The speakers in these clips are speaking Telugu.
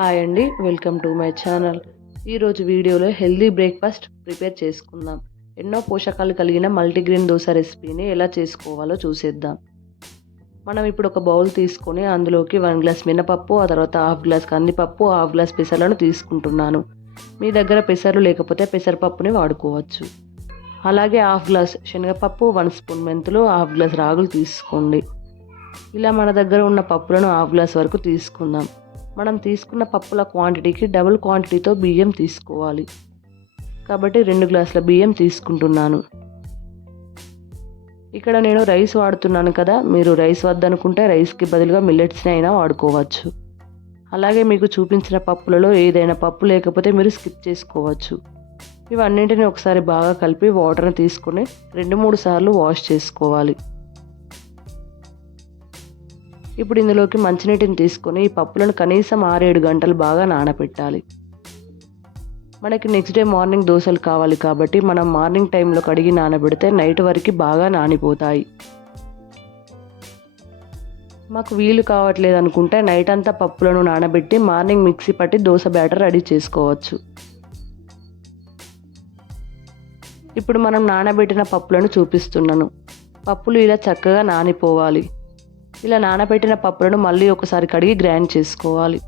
హాయ్ అండి, వెల్కమ్ టు మై ఛానల్. ఈరోజు వీడియోలో హెల్దీ బ్రేక్ఫాస్ట్ ప్రిపేర్ చేసుకుందాం. ఎన్నో పోషకాలు కలిగిన మల్టీగ్రెయిన్ దోశ రెసిపీని ఎలా చేసుకోవాలో చూసేద్దాం. మనం ఇప్పుడు ఒక బౌల్ తీసుకొని అందులోకి 1 గ్లాస్ మినపప్పు, ఆ తర్వాత 1/2 గ్లాస్ కందిపప్పు, 1/2 గ్లాస్ పెసర్లను తీసుకుంటున్నాను. మీ దగ్గర పెసర్లు లేకపోతే పెసరపప్పుని వాడుకోవచ్చు. అలాగే 1/2 గ్లాస్ శనగపప్పు, 1 స్పూన్ మెంతులు, 1/2 గ్లాస్ రాగులు తీసుకోండి. ఇలా మన దగ్గర ఉన్న పప్పులను 1/2 గ్లాస్ వరకు తీసుకుందాం. మనం తీసుకున్న పప్పుల క్వాంటిటీకి డబుల్ క్వాంటిటీతో బియ్యం తీసుకోవాలి. కాబట్టి 2 గ్లాసుల బియ్యం తీసుకుంటున్నాను. ఇక్కడ నేను రైస్ వాడుతున్నాను కదా, మీరు రైస్ వద్దనుకుంటే రైస్కి బదులుగా మిల్లెట్స్ని అయినా వాడుకోవచ్చు. అలాగే మీకు చూపించిన పప్పులలో ఏదైనా పప్పు లేకపోతే మీరు స్కిప్ చేసుకోవచ్చు. ఇవన్నింటిని ఒకసారి బాగా కలిపి వాటర్ని తీసుకొని 2-3 సార్లు వాష్ చేసుకోవాలి. ఇప్పుడు ఇందులోకి మంచినీటిని తీసుకొని ఈ పప్పులను కనీసం 6-7 గంటలు బాగా నానబెట్టాలి. మనకి నెక్స్ట్ డే మార్నింగ్ దోశలు కావాలి కాబట్టి మనం మార్నింగ్ టైంలో కడిగి నానబెడితే నైట్ వరకు బాగా నానిపోతాయి. మాకు వీలు కావట్లేదు అనుకుంటే నైట్ అంతా పప్పులను నానబెట్టి మార్నింగ్ మిక్సీ పట్టి దోశ బ్యాటర్ రెడీ చేసుకోవచ్చు. ఇప్పుడు మనం నానబెట్టిన పప్పులను చూపిస్తున్నాను. పప్పులు ఇలా చక్కగా నానిపోవాలి. ఇలా నానబెట్టిన పప్పులను మళ్ళీ ఒకసారి కడిగి గ్రైండ్ చేసుకోవాలి.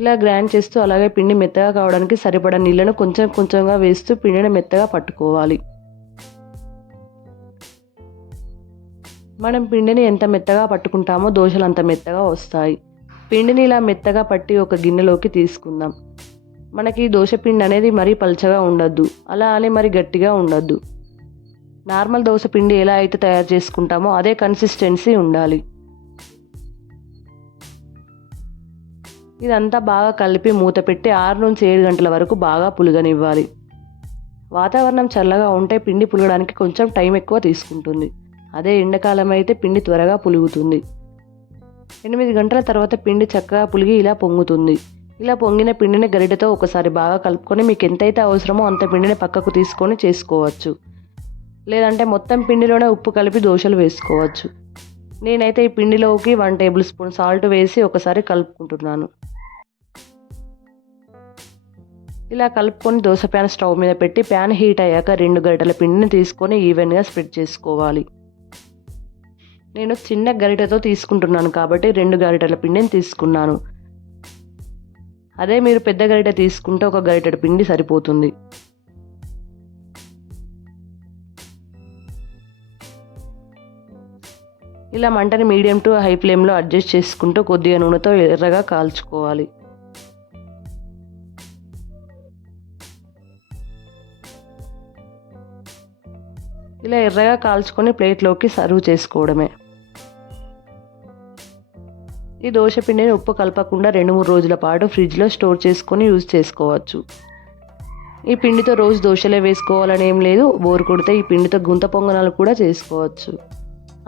ఇలా గ్రైండ్ చేస్తూ అలాగే పిండి మెత్తగా కావడానికి సరిపడా నీళ్ళను కొంచెం కొంచెంగా వేస్తూ పిండిని మెత్తగా పట్టుకోవాలి. మనం పిండిని ఎంత మెత్తగా పట్టుకుంటామో దోశలు అంత మెత్తగా వస్తాయి. పిండిని ఇలా మెత్తగా పట్టి ఒక గిన్నెలోకి తీసుకుందాం. మనకి దోశ పిండి అనేది మరీ పల్చగా ఉండొద్దు, అలా అని మరీ గట్టిగా ఉండొద్దు. నార్మల్ దోశ పిండి ఎలా అయితే తయారు చేసుకుంటామో అదే కన్సిస్టెన్సీ ఉండాలి. ఇదంతా బాగా కలిపి మూత పెట్టి 6-7 గంటల వరకు బాగా పులగనివ్వాలి. వాతావరణం చల్లగా ఉంటే పిండి పులగడానికి కొంచెం టైం ఎక్కువ తీసుకుంటుంది. అదే ఎండాకాలం అయితే పిండి త్వరగా పులుగుతుంది. 8 గంటల తర్వాత పిండి చక్కగా పులిగి ఇలా పొంగుతుంది. ఇలా పొంగిన పిండిని గరిటెతో ఒకసారి బాగా కలుపుకొని మీకు ఎంతైతే అవసరమో అంత పిండిని పక్కకు తీసుకొని చేసుకోవచ్చు. లేదంటే మొత్తం పిండిలోనే ఉప్పు కలిపి దోశలు వేసుకోవచ్చు. నేనైతే ఈ పిండిలోకి 1 టేబుల్ స్పూన్ సాల్ట్ వేసి ఒకసారి కలుపుకుంటున్నాను. ఇలా కలుపుకొని దోశ ప్యాన్ స్టవ్ మీద పెట్టి ప్యాన్ హీట్ అయ్యాక 2 గరిటెల పిండిని తీసుకొని ఈవెన్గా స్ప్రెడ్ చేసుకోవాలి. నేను చిన్న గరిటెతో తీసుకుంటున్నాను కాబట్టి 2 గరిటెల పిండిని తీసుకున్నాను. అదే మీరు పెద్ద గరిటె తీసుకుంటే 1 గరిటె పిండి సరిపోతుంది. ఇలా మంటని మీడియం టు హై ఫ్లేమ్లో అడ్జస్ట్ చేసుకుంటూ కొద్దిగా నూనెతో ఎర్రగా కాల్చుకోవాలి. ఇలా ఎర్రగా కాల్చుకొని ప్లేట్లోకి సర్వ్ చేసుకోవడమే. ఈ దోశ పిండిని ఉప్పు కలపకుండా 2-3 రోజుల పాటు ఫ్రిడ్జ్లో స్టోర్ చేసుకొని యూజ్ చేసుకోవచ్చు. ఈ పిండితో రోజు దోశలే వేసుకోవాలని ఏం లేదు, బోర్ కొడితే ఈ పిండితో గుంత పొంగనాలు కూడా చేసుకోవచ్చు.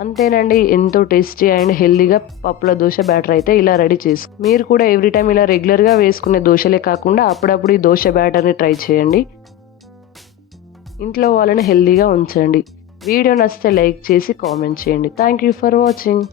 అంతేనండి, ఎంతో టేస్టీ అండ్ హెల్దీగా పప్పుల దోశ బ్యాటర్ అయితే ఇలా రెడీ మీరు కూడా ఎవ్రీ టైం ఇలా రెగ్యులర్గా వేసుకునే దోశలే కాకుండా అప్పుడప్పుడు ఈ దోశ బ్యాటర్ని ట్రై చేయండి. ఇంట్లో వాళ్ళని హెల్దీగా ఉంచండి. వీడియో నచ్చితే లైక్ చేసి కామెంట్ చేయండి. Thank you for watching.